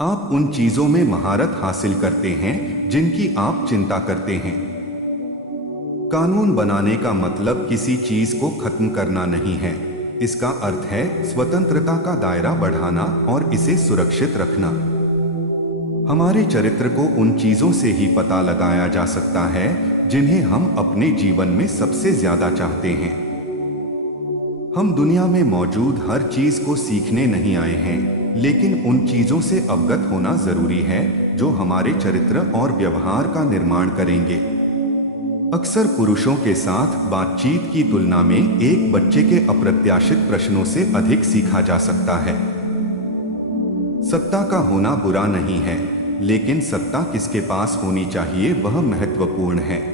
आप उन चीजों में महारत हासिल करते हैं जिनकी आप चिंता करते हैं। कानून बनाने का मतलब किसी चीज को खत्म करना नहीं है। इसका अर्थ है स्वतंत्रता का दायरा बढ़ाना और इसे सुरक्षित रखना। हमारे चरित्र को उन चीजों से ही पता लगाया जा सकता है जिन्हें हम अपने जीवन में सबसे ज्यादा चाहते हैं। हम दुनिया में मौजूद हर चीज को सीखने नहीं आए हैं, लेकिन उन चीजों से अवगत होना जरूरी है जो हमारे चरित्र और व्यवहार का निर्माण करेंगे। अक्सर पुरुषों के साथ बातचीत की तुलना में एक बच्चे के अप्रत्याशित प्रश्नों से अधिक सीखा जा सकता है। सत्ता का होना बुरा नहीं है, लेकिन सत्ता किसके पास होनी चाहिए वह महत्वपूर्ण है।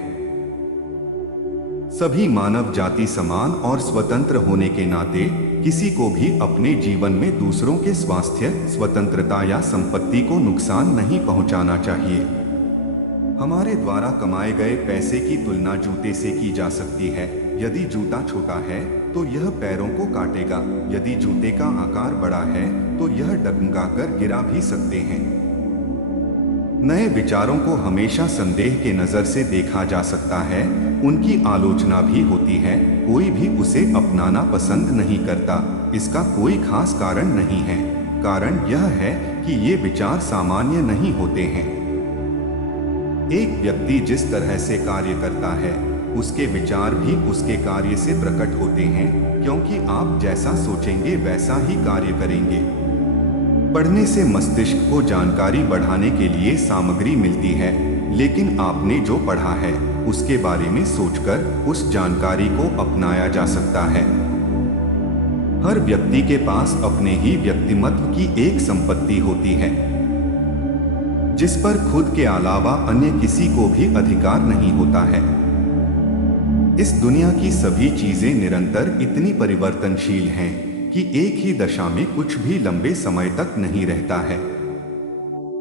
सभी मानव जाति समान और स्वतंत्र होने के नाते किसी को भी अपने जीवन में दूसरों के स्वास्थ्य, स्वतंत्रता या संपत्ति को नुकसान नहीं पहुंचाना चाहिए। हमारे द्वारा कमाए गए पैसे की तुलना जूते से की जा सकती है। यदि जूता छोटा है तो यह पैरों को काटेगा, यदि जूते का आकार बड़ा है तो यह डगमगाकर गिरा भी सकते हैं। नए विचारों को हमेशा संदेह के नजर से देखा जा सकता है, उनकी आलोचना भी होती है। कोई भी उसे अपनाना पसंद नहीं करता। इसका कोई खास कारण नहीं है। कारण यह है कि ये विचार सामान्य नहीं होते हैं। एक व्यक्ति जिस तरह से कार्य करता है, उसके विचार भी उसके कार्य से प्रकट होते हैं, क्योंकि आप जैसा सोचेंगे वैसा ही कार्य करेंगे। पढ़ने से मस्तिष्क को जानकारी बढ़ाने के लिए सामग्री मिलती है, लेकिन आपने जो पढ़ा है उसके बारे में सोचकर उस जानकारी को अपनाया जा सकता है। हर व्यक्ति के पास अपने ही व्यक्तिमत्व की एक संपत्ति होती है, जिस पर खुद के अलावा अन्य किसी को भी अधिकार नहीं होता है। इस दुनिया की सभी चीजें निरंतर इतनी परिवर्तनशील हैं कि एक ही दशा में कुछ भी लंबे समय तक नहीं रहता है।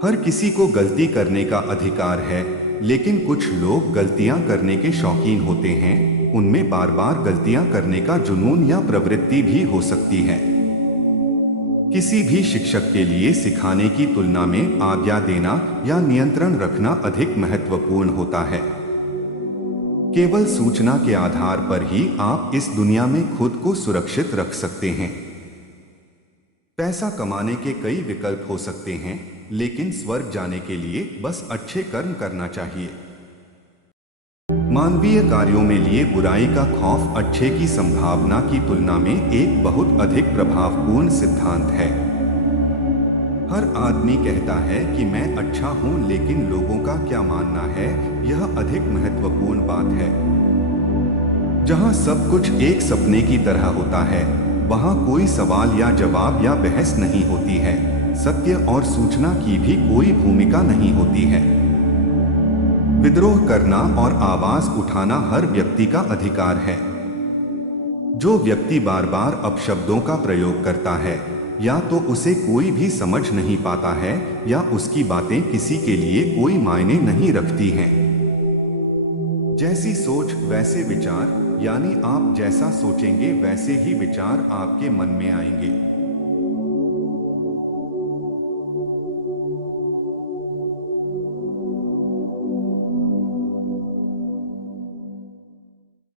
हर किसी को गलती करने का अधिकार है, लेकिन कुछ लोग गलतियां करने के शौकीन होते हैं। उनमें बार बार गलतियां करने का जुनून या प्रवृत्ति भी हो सकती है। किसी भी शिक्षक के लिए सिखाने की तुलना में आज्ञा देना या नियंत्रण रखना अधिक महत्वपूर्ण होता है। केवल सूचना के आधार पर ही आप इस दुनिया में खुद को सुरक्षित रख सकते हैं। पैसा कमाने के कई विकल्प हो सकते हैं, लेकिन स्वर्ग जाने के लिए बस अच्छे कर्म करना चाहिए। मानवीय कार्यों में लिए बुराई का खौफ अच्छे की संभावना की तुलना में एक बहुत अधिक प्रभावपूर्ण सिद्धांत है। हर आदमी कहता है कि मैं अच्छा हूं, लेकिन लोगों का क्या मानना है, यह अधिक महत्वपूर्ण बात है। जहां सब कुछ एक सपने की तरह होता है, वहां कोई सवाल या जवाब या बहस नहीं होती है। सत्य और सूचना की भी कोई भूमिका नहीं होती है। विद्रोह करना और आवाज उठाना हर व्यक्ति का अधिकार है। जो व्यक्ति बार बार अपशब्दों का प्रयोग करता है, या तो उसे कोई भी समझ नहीं पाता है, या उसकी बातें किसी के लिए कोई मायने नहीं रखती हैं। जैसी सोच वैसे विचार, यानी आप जैसा सोचेंगे वैसे ही विचार आपके मन में आएंगे।